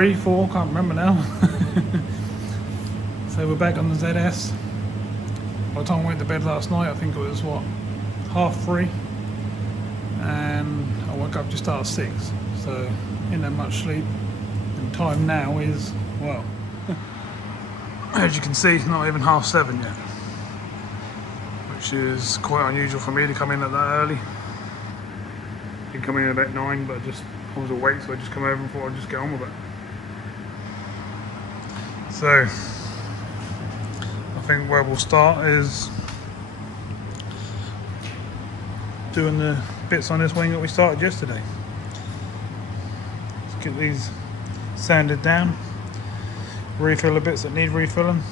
3, 4, can't remember now. So we're back on the ZS. By the time I went to bed last night, I think it was what, 3:30, and I woke up just after 6, so ain't that much sleep. And time now is, well, as you can see, not even 7:30 yet, which is quite unusual for me to come in at that early. I did come in about 9, but I was awake, so I just come over and thought I'd just get on with it. So I think where we'll start is doing the bits on this wing that we started yesterday. Let's get these sanded down, refill the bits that need refilling,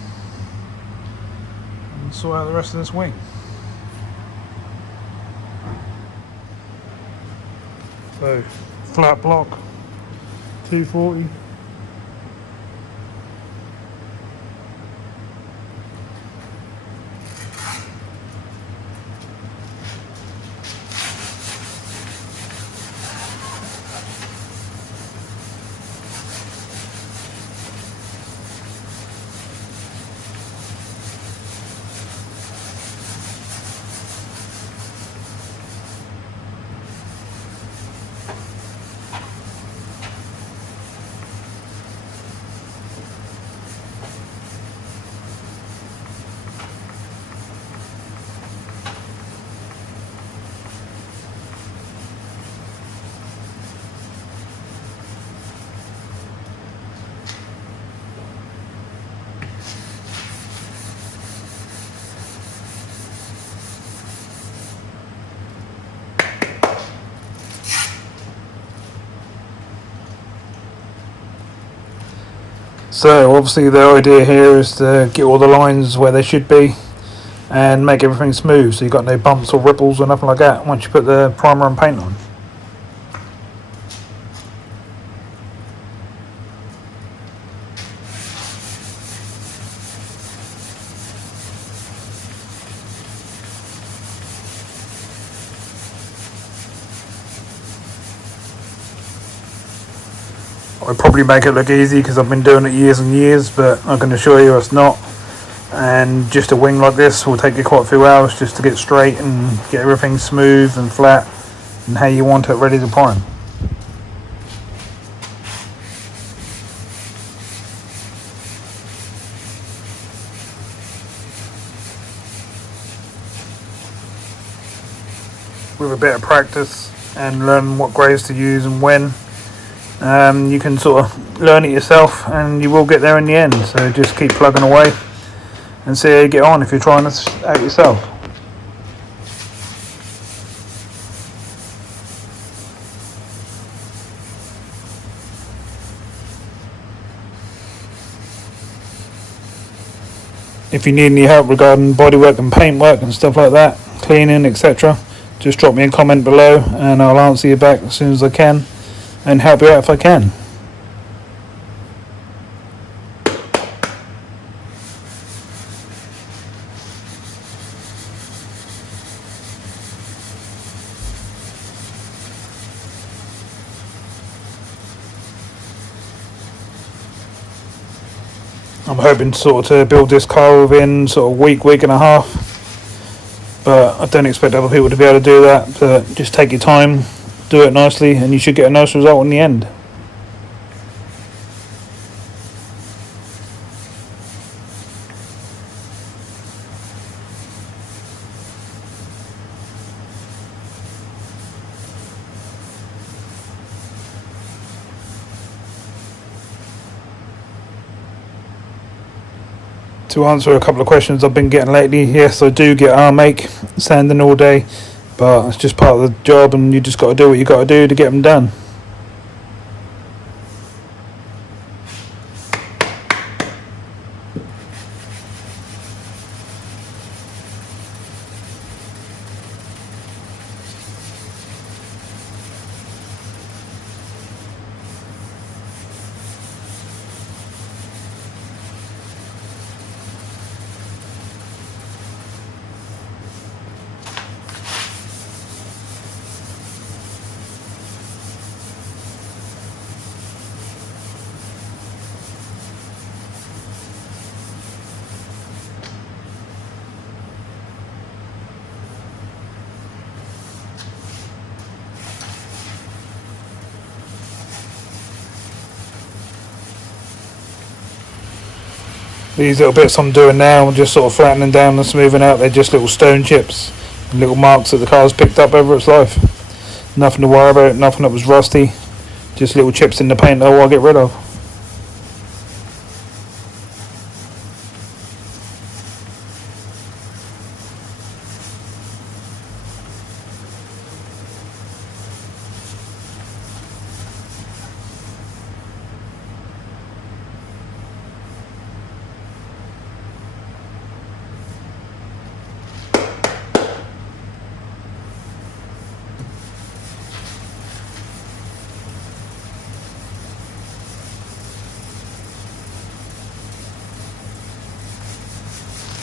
and sort out the rest of this wing. So, flat block, 240. So obviously the idea here is to get all the lines where they should be and make everything smooth, so you've got no bumps or ripples or nothing like that once you put the primer and paint on. I'd probably make it look easy because I've been doing it years and years, but I can assure you it's not. And just a wing like this will take you quite a few hours just to get straight and get everything smooth and flat and how you want it ready to prime. With a bit of practice and learning what grades to use and when, you can sort of learn it yourself and you will get there in the end. So just keep plugging away and see how you get on if you're trying this out yourself. If you need any help regarding bodywork and paintwork and stuff like that, cleaning, etc., just drop me a comment below and I'll answer you back as soon as I can and help you out if I can. I'm hoping to build this car within sort of week and a half, but I don't expect other people to be able to do that. But just take your time, do it nicely, and you should get a nice result in the end. To answer a couple of questions I've been getting lately, yes, I do get arm ache sanding all day, but it's just part of the job and you just got to do what you got to do to get them done. These little bits I'm doing now, I'm just sort of flattening down and smoothing out. They're just little stone chips, little marks that the car's picked up over its life. Nothing to worry about, nothing that was rusty, just little chips in the paint that I'll get rid of.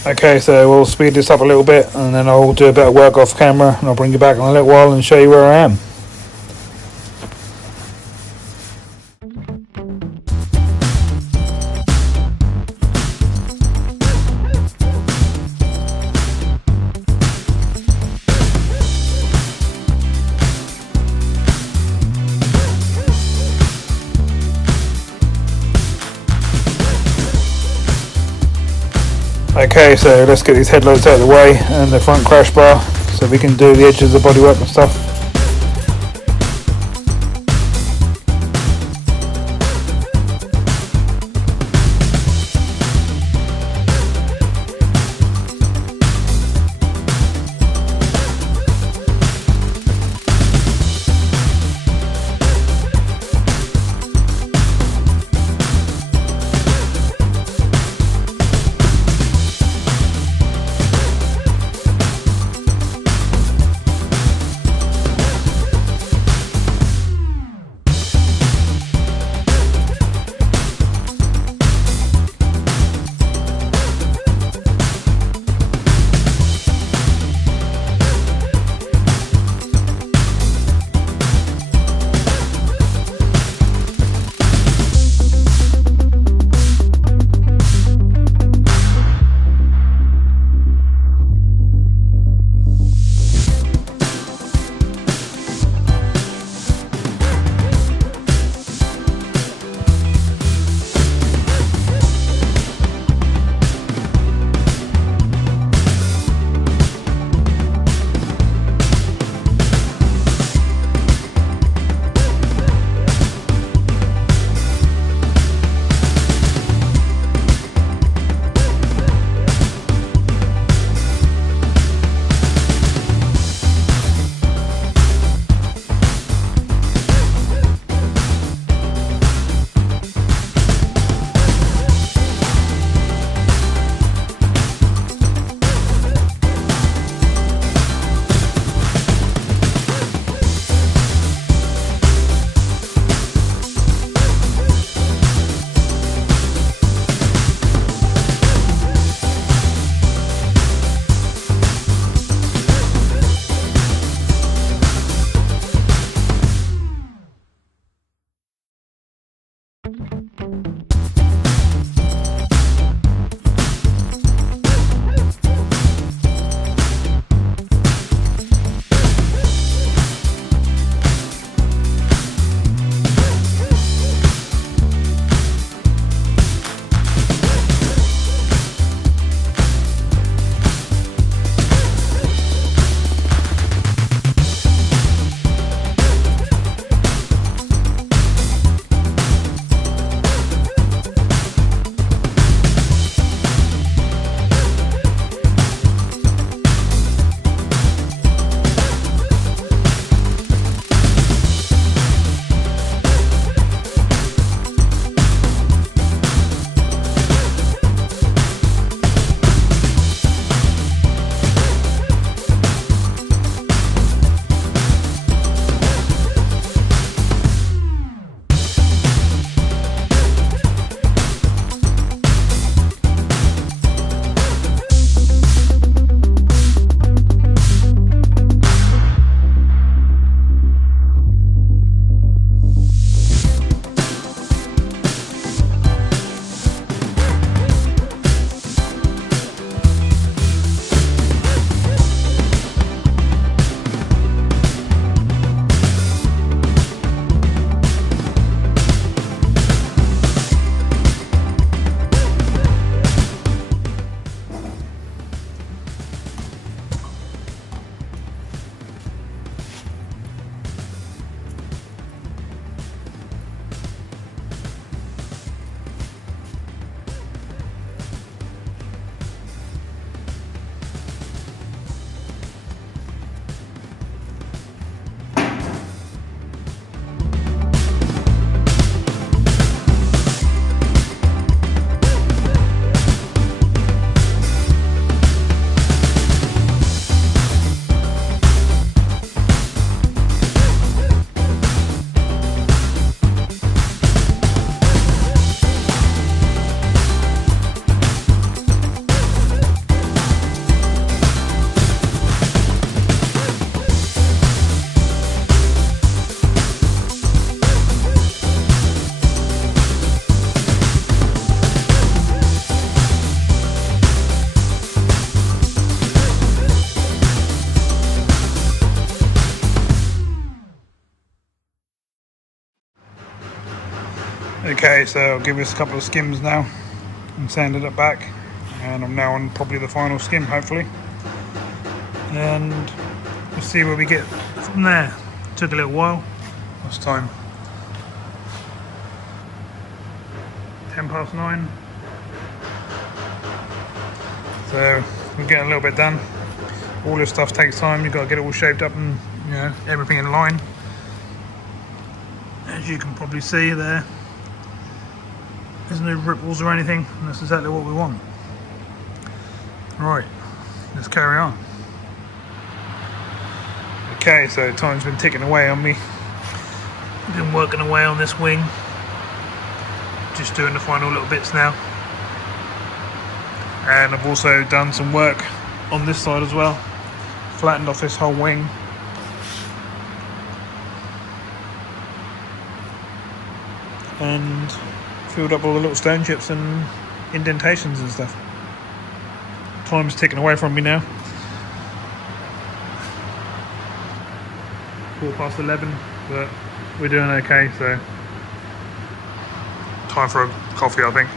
Okay, so we'll speed this up a little bit and then I'll do a bit of work off camera and I'll bring you back in a little while and show you where I am. Okay, so let's get these headlights out of the way and the front crash bar so we can do the edges of the bodywork and stuff. Okay, so I'll give this a couple of skims now and sanded it back, and I'm now on probably the final skim, hopefully, and we'll see where we get from there. Took a little while. What's time? 9:10. So we're getting a little bit done. All this stuff takes time. You've got to get it all shaped up and, you know, everything in line. As you can probably see there, there's no ripples or anything, and that's exactly what we want. Right, let's carry on. Okay, so time's been ticking away on me. I've been working away on this wing, just doing the final little bits now. And I've also done some work on this side as well, flattened off this whole wing. And filled up all the little stone chips and indentations and stuff. Time's ticking away from me now. 11:04, but we're doing okay, so time for a coffee, I think.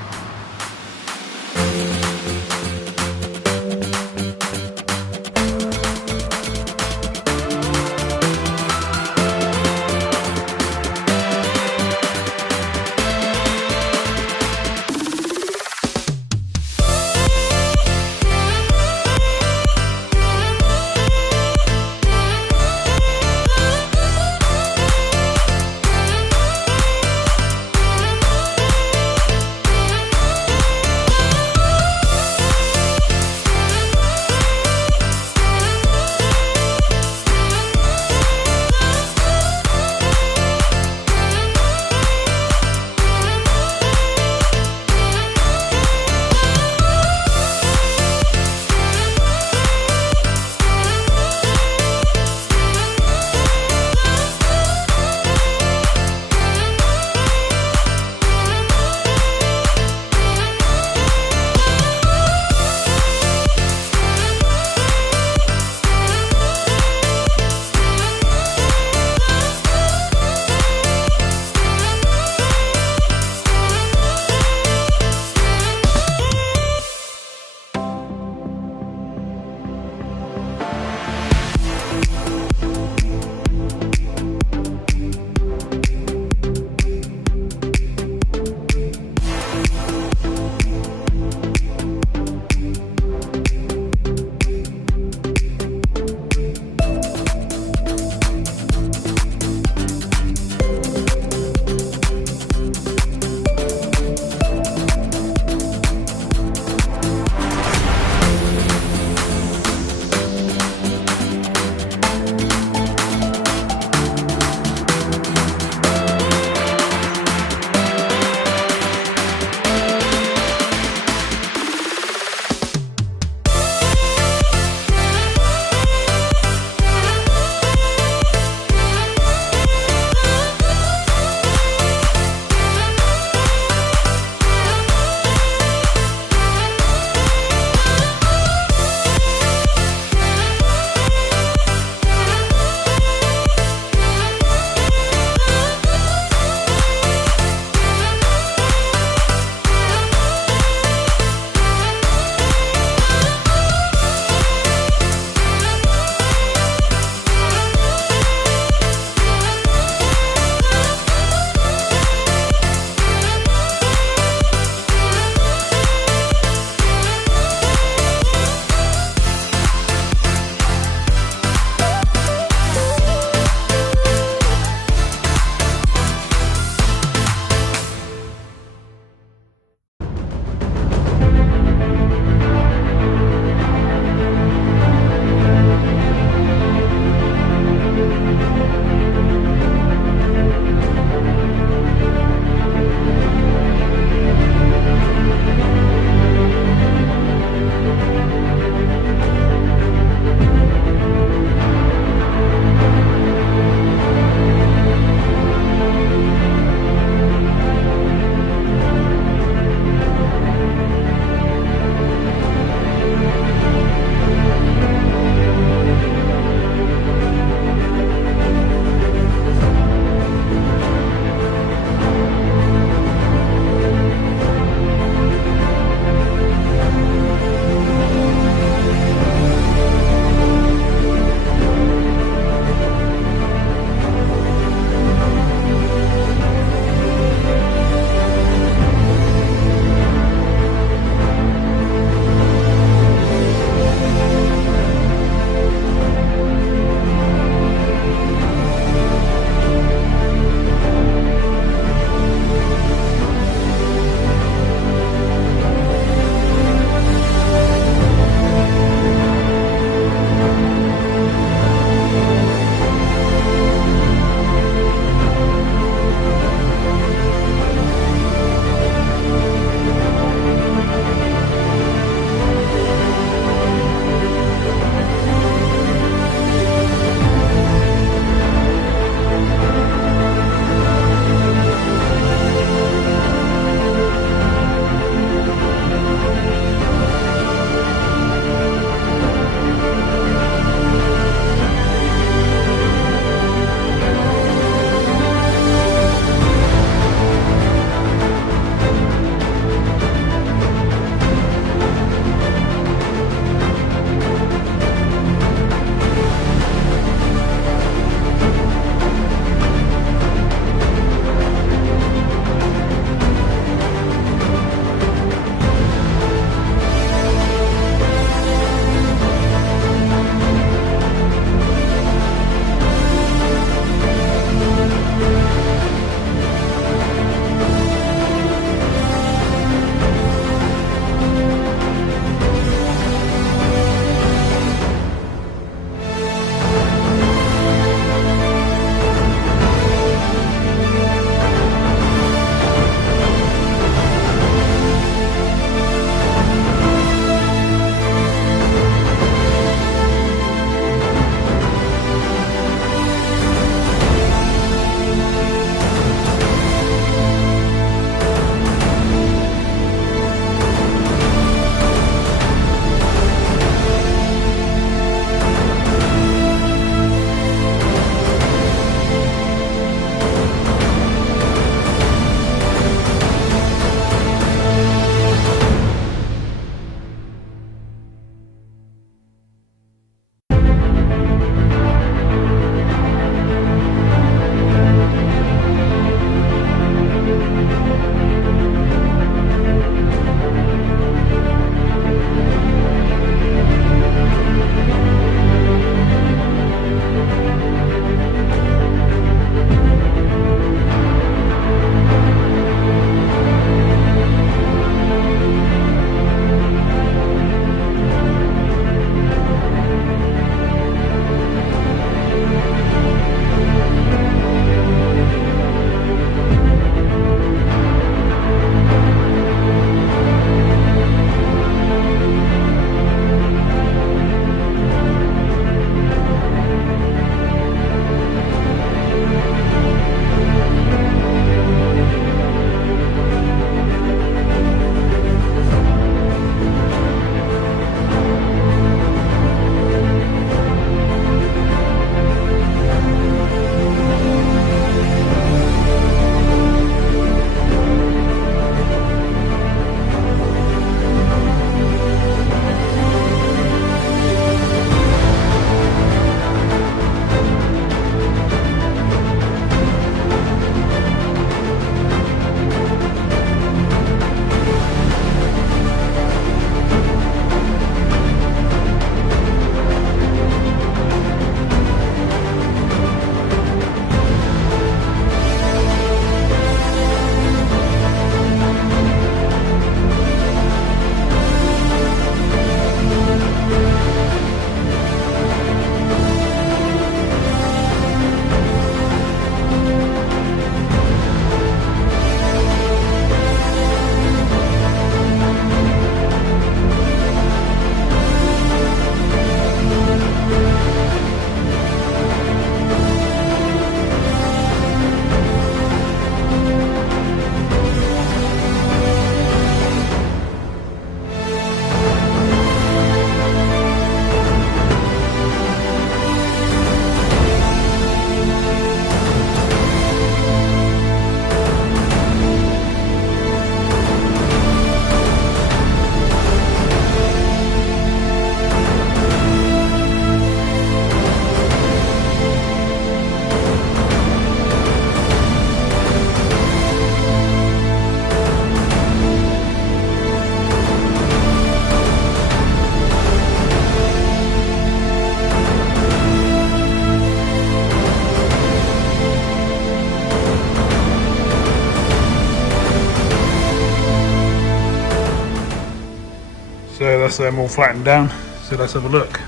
that's them all flattened down. So let's have a look.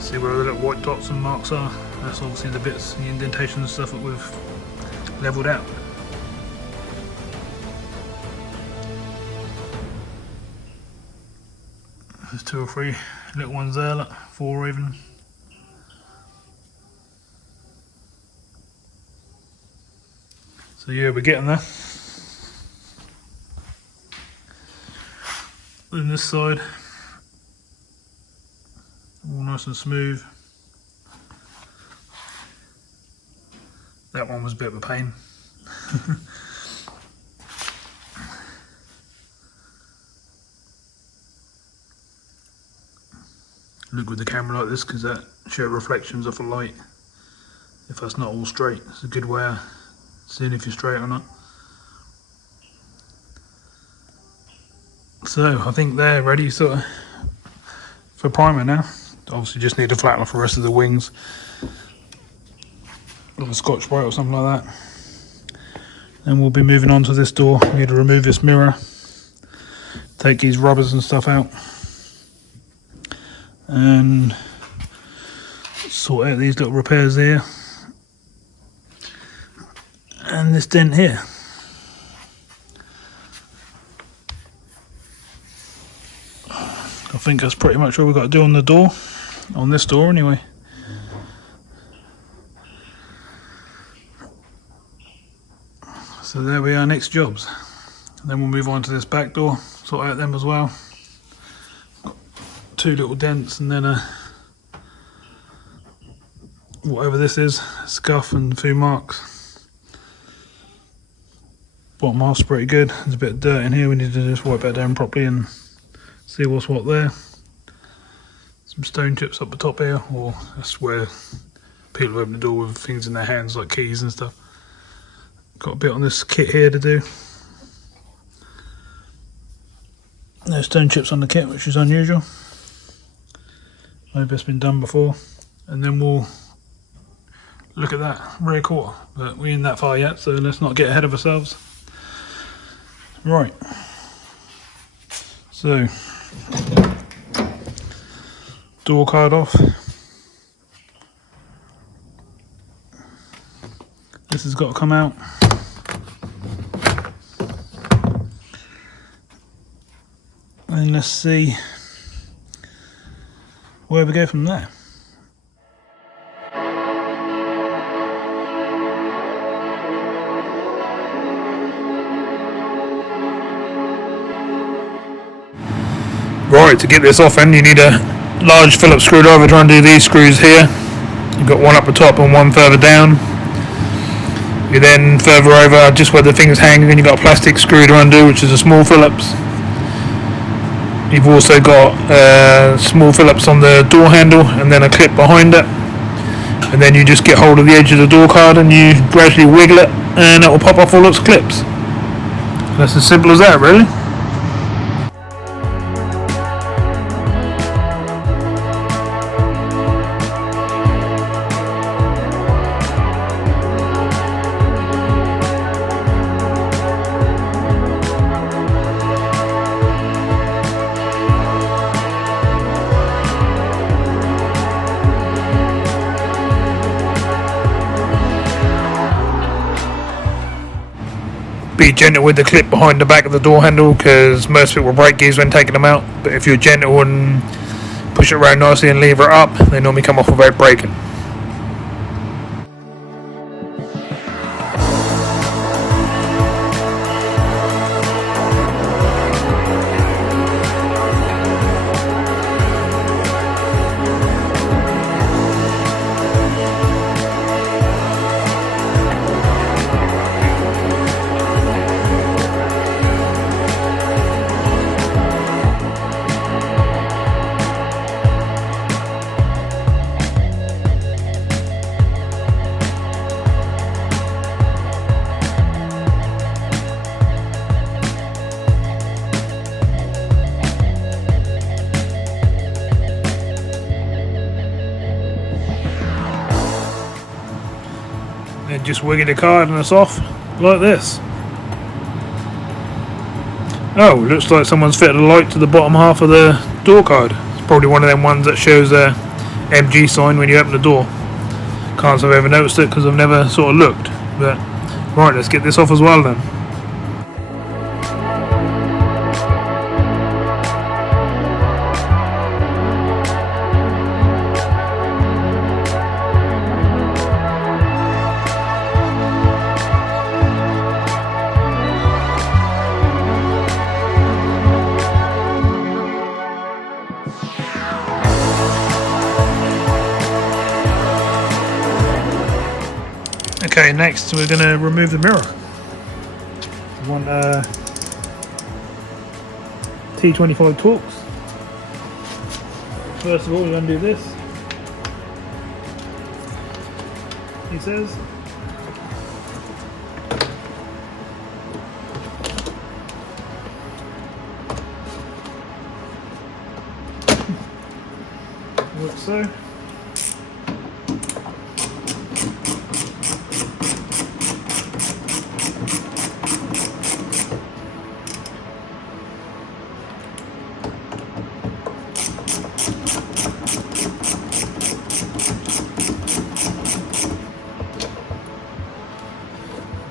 See where the little white dots and marks are. That's obviously the bits, the indentations and stuff that we've levelled out. There's 2 or 3 little ones there, look, 4 even. So yeah, we're getting there. On this side, all nice and smooth. That one was a bit of a pain. Look with the camera like this, because that shows reflections off a light. If that's not all straight, it's a good way of seeing if you're straight or not. So I think they're ready sort of for primer now. Obviously just need to flatten off the rest of the wings with a Scotch-Brite or something like that. Then we'll be moving on to this door. We need to remove this mirror, take these rubbers and stuff out, and sort out these little repairs here and this dent here. I think that's pretty much all we've got to do on the door, on this door anyway. So there we are, next jobs. Then we'll move on to this back door, sort out them as well. Got 2 little dents and then a, whatever this is, scuff and a few marks. Bottom half's pretty good. There's a bit of dirt in here, we need to just wipe that down properly and see what's what there. Some stone chips up the top here, or that's where people open the door with things in their hands like keys and stuff. Got a bit on this kit here to do. No stone chips on the kit, which is unusual. Maybe it's been done before. And then we'll look at that rear quarter, but we ain't that far yet, so let's not get ahead of ourselves. Right. So, door card off. This has got to come out. And let's see where we go from there. Right, to get this off then you need a large Phillips screwdriver to undo these screws here. You've got one up the top and one further down. You then further over just where the thing's hanging, and you've got a plastic screw to undo, which is a small Phillips. You've also got small Phillips on the door handle and then a clip behind it. And then you just get hold of the edge of the door card and you gradually wiggle it and it will pop off all its clips. That's as simple as that, really. Be gentle with the clip behind the back of the door handle, because most people will break these when taking them out, but if you're gentle and push it around nicely and lever it up, they normally come off without breaking. Then just wiggle the card and it's off like this. Oh, looks like someone's fitted a light to the bottom half of the door card. It's probably one of them ones that shows a MG sign when you open the door. Can't say I've ever noticed it because I've never sort of looked. But right, let's get this off as well then. Okay, next we're going to remove the mirror. One T25 Torx. First of all, we're going to do this. He says. Like so.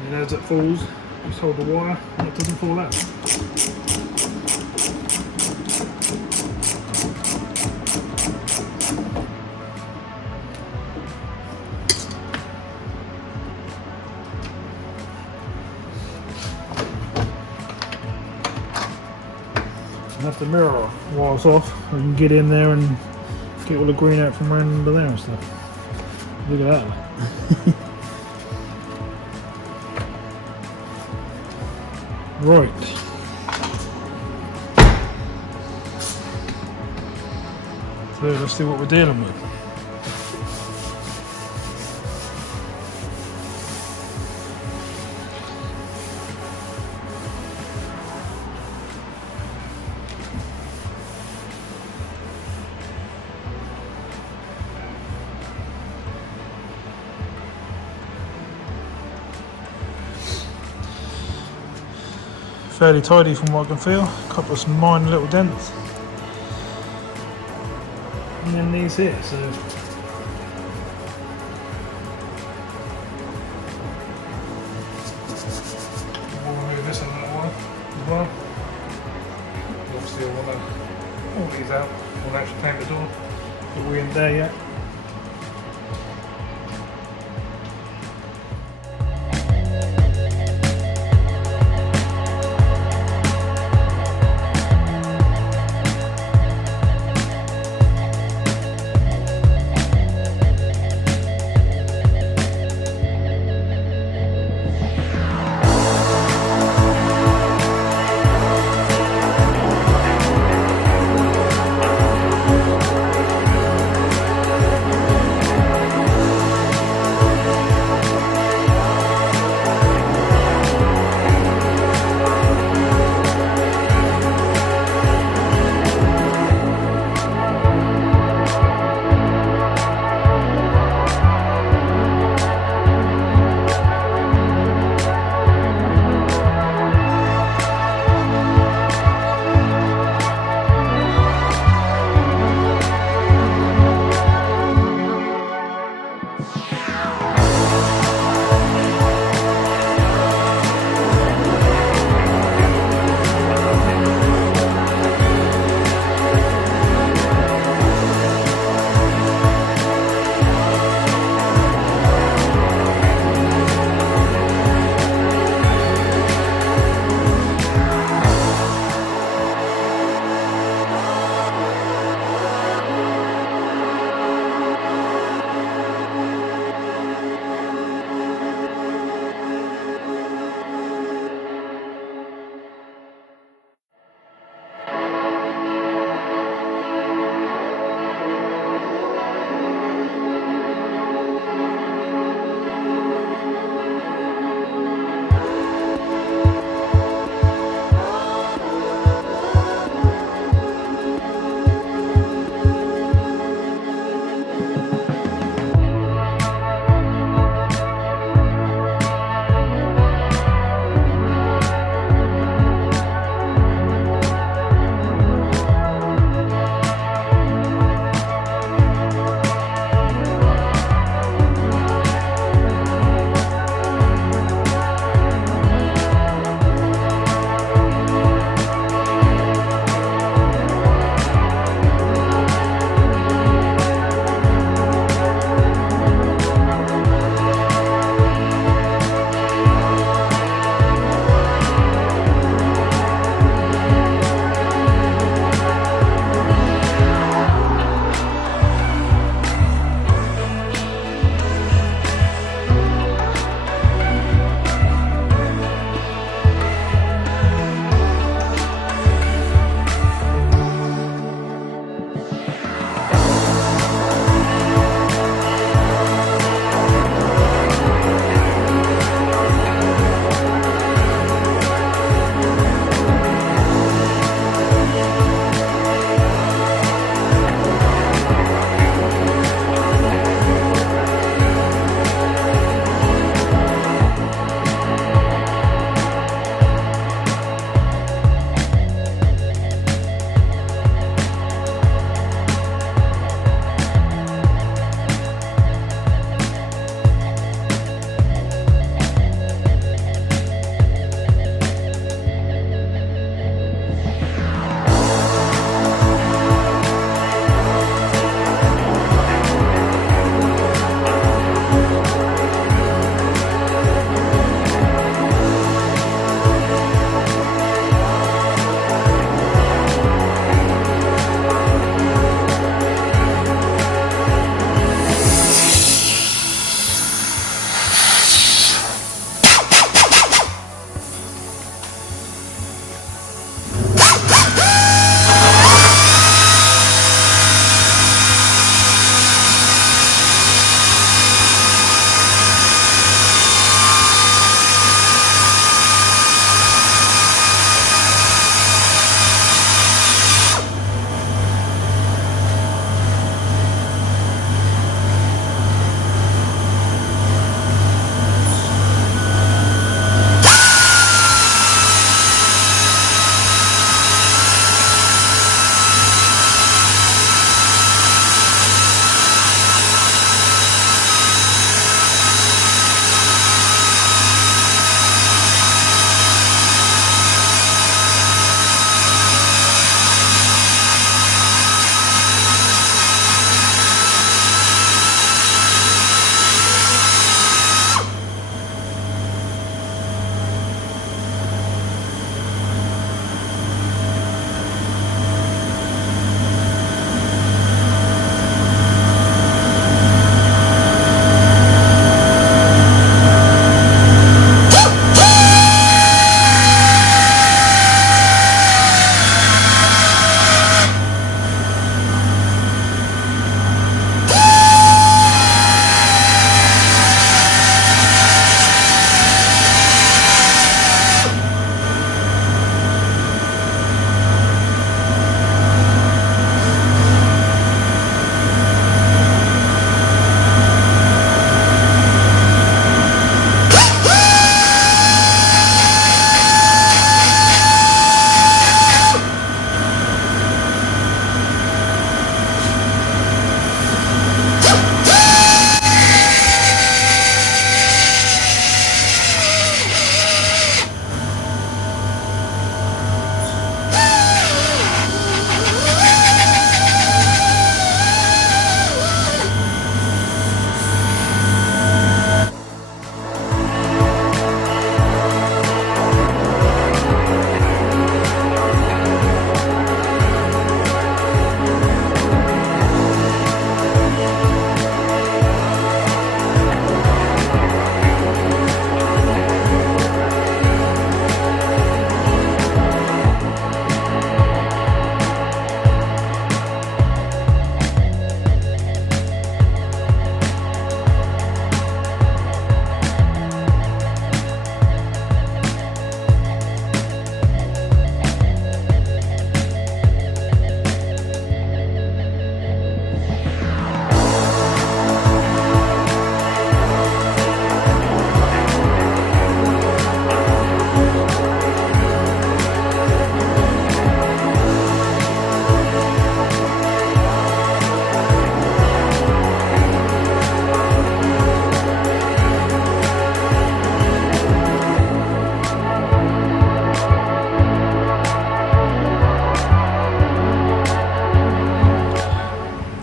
And as it falls, just hold the wire and it doesn't fall out. And that's the mirror off. While it's off, I can get in there and get all the green out from around under there and stuff. Look at that. Right. So let's see what we're dealing with. Fairly tidy from what I can feel. A couple of some minor little dents. And then these here, so we'll remove this in a little while as well. Obviously I want to pull these out. We'll actually paint the door, but we're in there yet.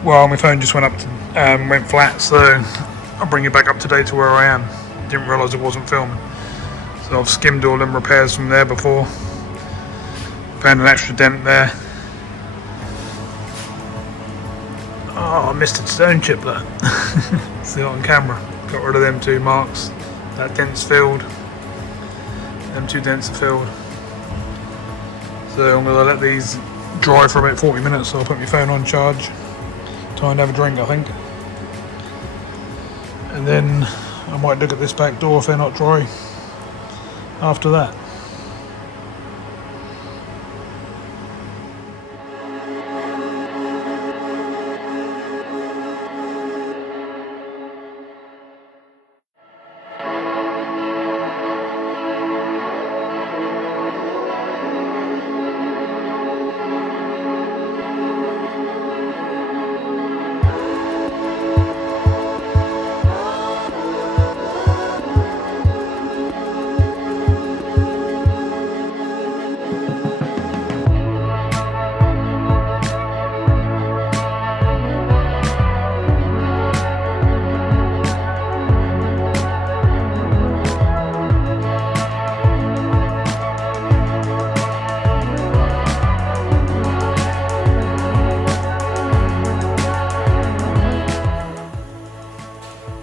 Well, my phone just went went flat, so I'll bring it back up to date to where I am. Didn't realise it wasn't filming. So I've skimmed all them repairs from there before. Found an extra dent there. Oh, I missed a stone chip there. See it on camera. Got rid of them 2 marks. That dent's filled. Them 2 dents are filled. So I'm going to let these dry for about 40 minutes, so I'll put my phone on charge. Time to have a drink, I think. And then I might look at this back door if they're not dry after that.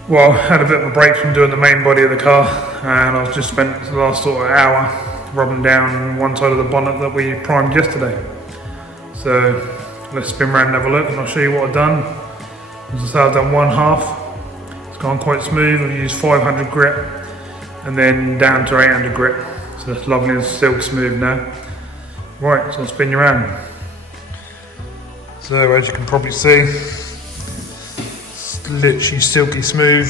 Well, I had a bit of a break from doing the main body of the car, and I've just spent the last sort of hour rubbing down one side of the bonnet that we primed yesterday. So let's spin around and have a look, and I'll show you what I've done. As I say, I've done one half. It's gone quite smooth. I've used 500 grit and then down to 800 grit. So that's lovely and silk smooth now. Right, so I'll spin you around. So as you can probably see, literally silky smooth,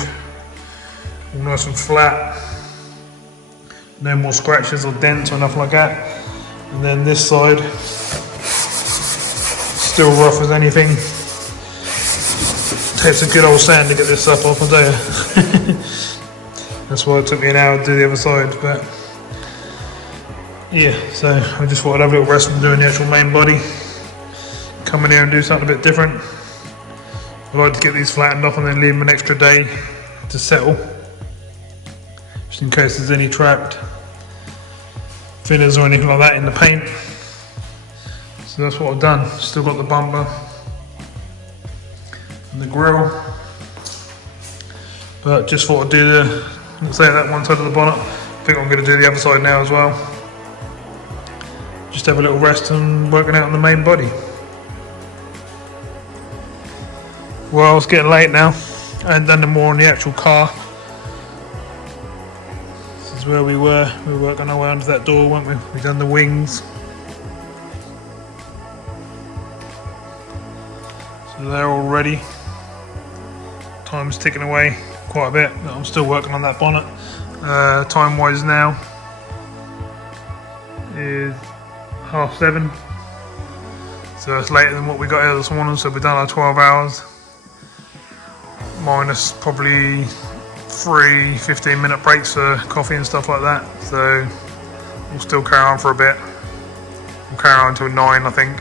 all nice and flat, no more scratches or dents or nothing like that. And then this side, still rough as anything. Takes a good old sand to get this up off, I tell you. That's why it took me an hour to do the other side. But yeah, so I just thought I'd have a little rest from doing the actual main body. Come in here and do something a bit different. I like to get these flattened off and then leave them an extra day to settle, just in case there's any trapped fillers or anything like that in the paint. So that's what I've done. Still got the bumper and the grille, but just thought I'd do that one side of the bonnet. I think I'm going to do the other side now as well. Just have a little rest and working out on the main body. Well, it's getting late now. I hadn't done no more on the actual car. This is where we were. We were working our way onto that door, weren't we? We done the wings. So they're all ready. Time's ticking away quite a bit, but I'm still working on that bonnet. Time-wise now is 7:30. So it's later than what we got here this morning, so we've done our 12 hours. Minus probably 3 15-minute breaks for coffee and stuff like that, so we'll still carry on for a bit. We'll carry on until 9, I think,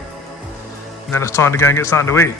and then it's time to go and get something to eat.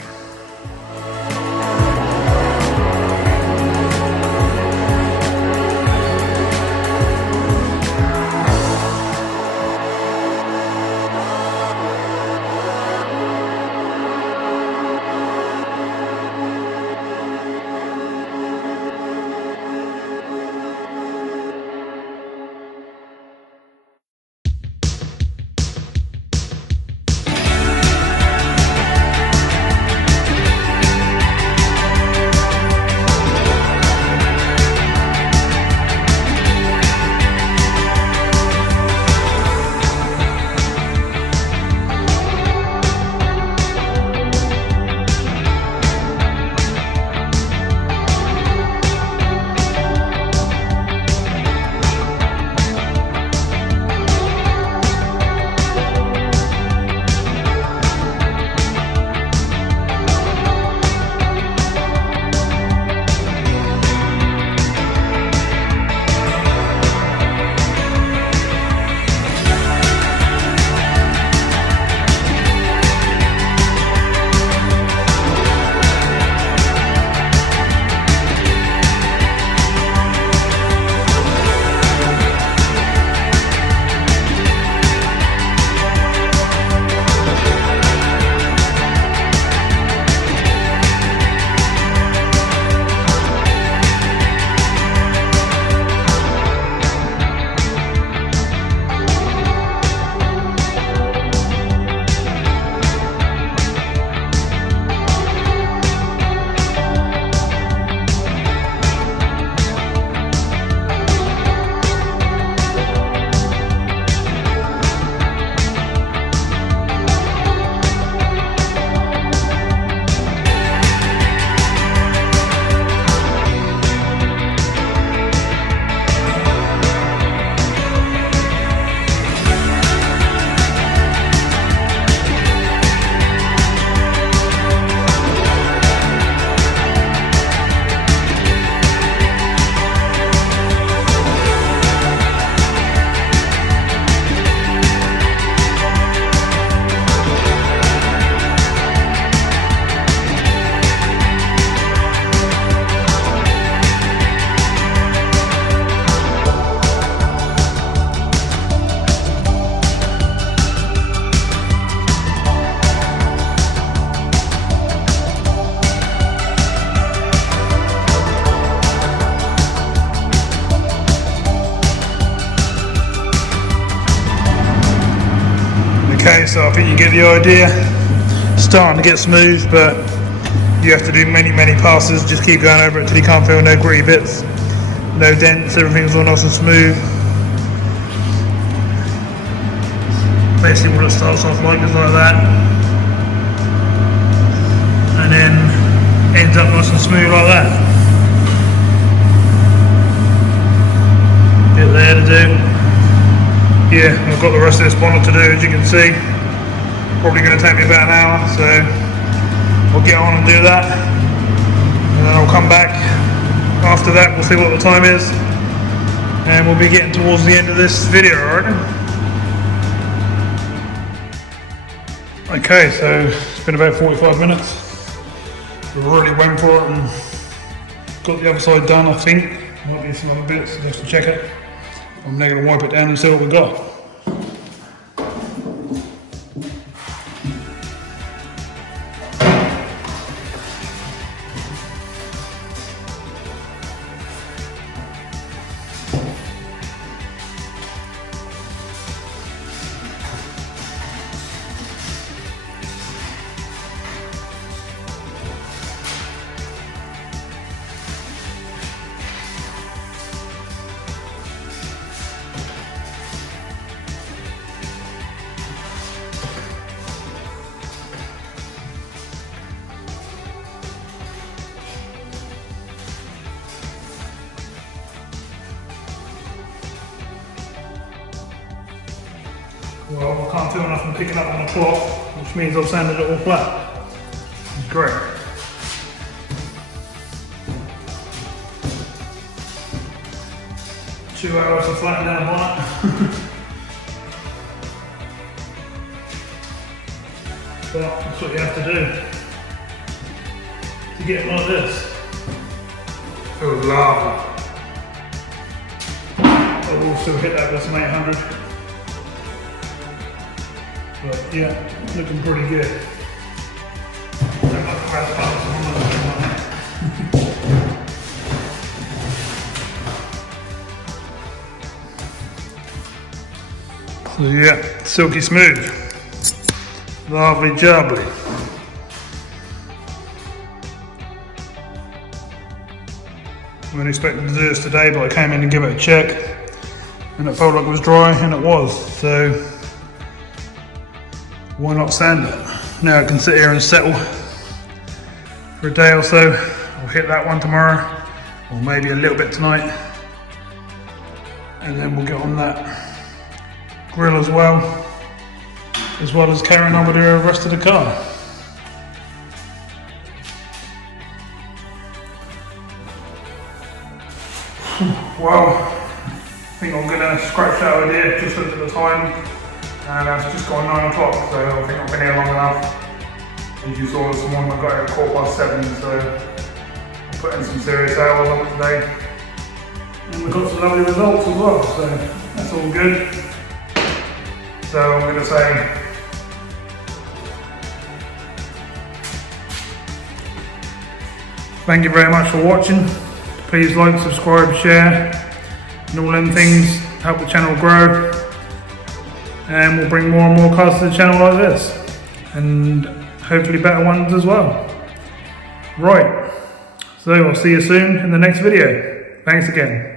so I think you get the idea. Starting to get smooth, but you have to do many passes. Just keep going over it till you can't feel no gritty bits, no dents, everything's all nice and smooth. Basically what it starts off like is like that, and then ends up nice and smooth like that. Bit there to do. Yeah, I've got the rest of this bonnet to do, as you can see. Probably going to take me about an hour, so I'll get on and do that, and then I'll come back after that. We'll see what the time is, and we'll be getting towards the end of this video, I reckon. Okay, so it's been about 45 minutes. We really went for it and got the other side done, I think. Might be some other bits, just to check it. I'm now going to wipe it down and see what we got. Well, I can't feel nothing picking up on the cloth, which means I've sanded it all flat. Great. Two hours to flatten down bonnet. But that's what you have to do to get it like this. Feels lovely. I will still hit that with some 800. But yeah, looking pretty good. Don't like the brass buttons on that. So yeah, silky smooth. Lovely jubbly. I wasn't expecting to do this today, but I came in and give it a check, and it felt like it was dry, and it was. So why not sand it? Now I can sit here and settle for a day or so. I'll hit that one tomorrow, or maybe a little bit tonight, and then we'll get on that grill as well as carrying on with the rest of the car. Well, I think I'm gonna scratch that idea. Just looked at the time, and it's just gone 9 o'clock, so I think I've been here long enough. As you saw this morning, I got here at 7:15, so I put in some serious hours on it today. And we've got some lovely results as well, so that's all good. So I'm going to say thank you very much for watching. Please like, subscribe, share, and all them things help the channel grow. And we'll bring more and more cars to the channel like this, and hopefully better ones as well. Right, so I'll see you soon in the next video. Thanks again.